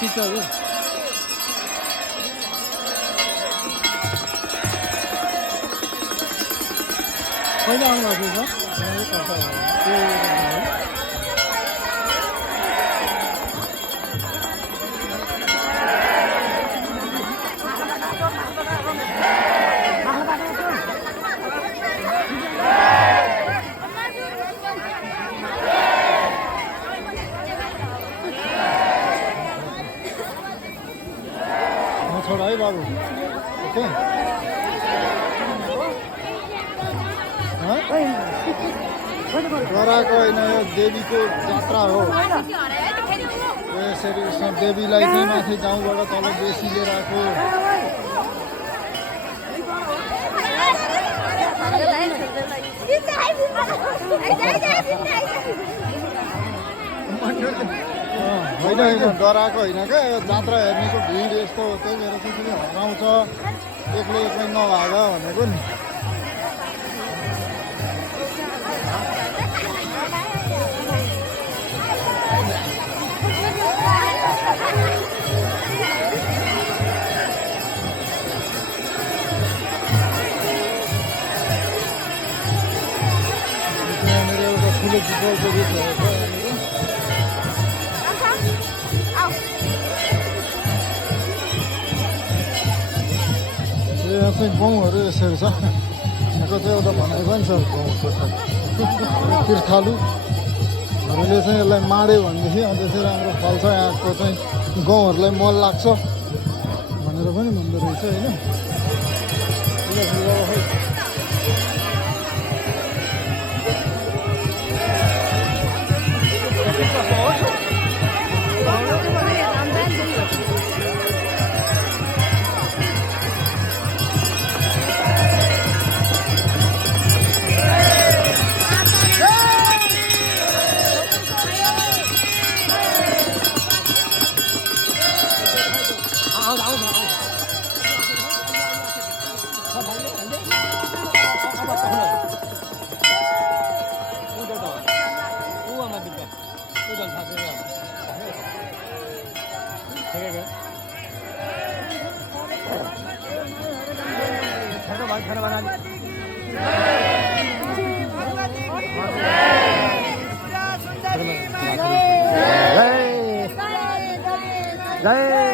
진짜로. 거의 나온 거 같아서? छोड़ा है बाबू ओके गराएको होइन यो देवीको जात्रा हो यसरी देवीलाई चाहिँ माथि गाउँबाट तल बेसी लिएर आएको होइन होइन डराएको होइन क्या यो जात्रा हेर्नेको भिड यस्तो त्यही भएर त्यसरी हराउँछ एक्लै एक्लै नभाग भनेको नि यहाँनिर एउटा ठुलो विकल्प रहेछ यहाँ चाहिँ गाउँहरू यसरी छ यहाँको चाहिँ एउटा भनाइ पनि छ तीर्थालुहरूले चाहिँ यसलाई माड्यो भनेदेखि अन्त चाहिँ राम्रो फल्छ यहाँको चाहिँ गाउँहरूलाई मल लाग्छ भनेर पनि भन्दो रहेछ होइन जय